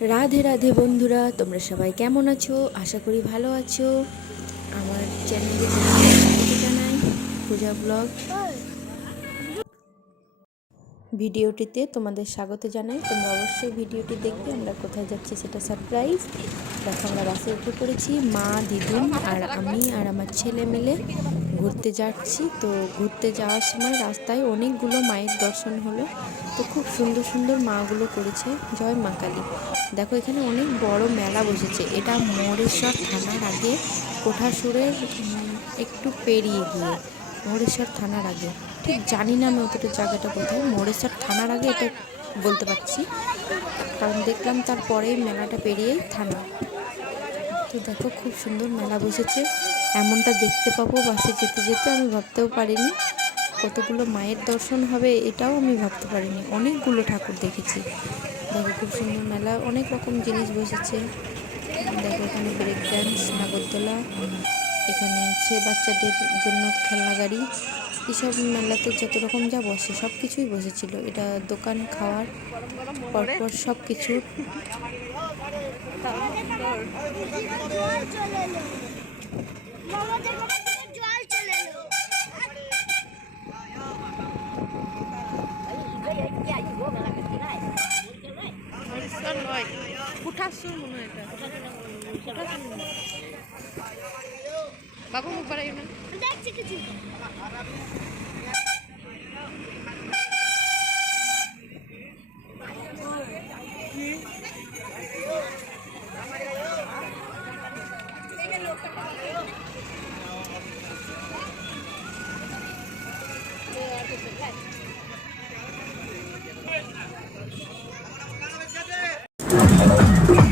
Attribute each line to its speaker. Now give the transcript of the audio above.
Speaker 1: রাধে রাধে বন্ধুরা, তোমরা সবাই কেমন আছো? আশা করি ভালো আছো। আমার চ্যানেলে জানাই, পূজা ব্লগ। ভিডিওটিতে তোমাদের স্বাগত জানাই। তোমরা অবশ্যই ভিডিওটি দেখবে, আমরা কোথায় যাচ্ছি সেটা সারপ্রাইজ দেখো, আমরা বাসে উঠে পড়েছি, মা, দিদুন আর আমি আর আমার ছেলে মিলে ঘুরতে যাচ্ছি। তো ঘুরতে যাওয়ার সময় রাস্তায় অনেকগুলো মায়ের দর্শন হলো। তো খুব সুন্দর সুন্দর মাগুলো করেছে। জয় মা কালী। দেখো, এখানে অনেক বড় মেলা বসেছে। এটা মরেশ্বর থানার আগে কোঠাসুরের একটু পেরিয়ে গিয়ে। মরেশ্বর থানার আগে। ঠিক জানি না আমি অতটা জায়গাটা কোথায়। মরেশ্বর থানার আগে এটা বলতে পারছি। কারণ দেখলাম তারপরেই মেলাটা পেরিয়েই থানা। তো দেখো খুব সুন্দর মেলা বসেছে। এমনটা দেখতে পাবো বাসে যেতে যেতে আমি ভাবতেও পারিনি। কতগুলো মায়ের দর্শন হবে এটাও আমি ভাবতে পারিনি। অনেকগুলো ঠাকুর দেখেছি। দেখো খুব সুন্দর মেলা। অনেক রকম জিনিস বসেছে। দেখো এখানে ব্রেক ডান্স নাগরদোলা। এখানে হচ্ছে বাচ্চাদের জন্য খেলনা গাড়ি। এসব মেলাতে যত রকম যা বসে সব কিছুই বসেছিল। এটা দোকান খাওয়ার পরপর সব কিছু।
Speaker 2: কুঠাসুর মনে হয় এটা। বাবু মুখ বাড়াই না
Speaker 3: দেখছি Thank you.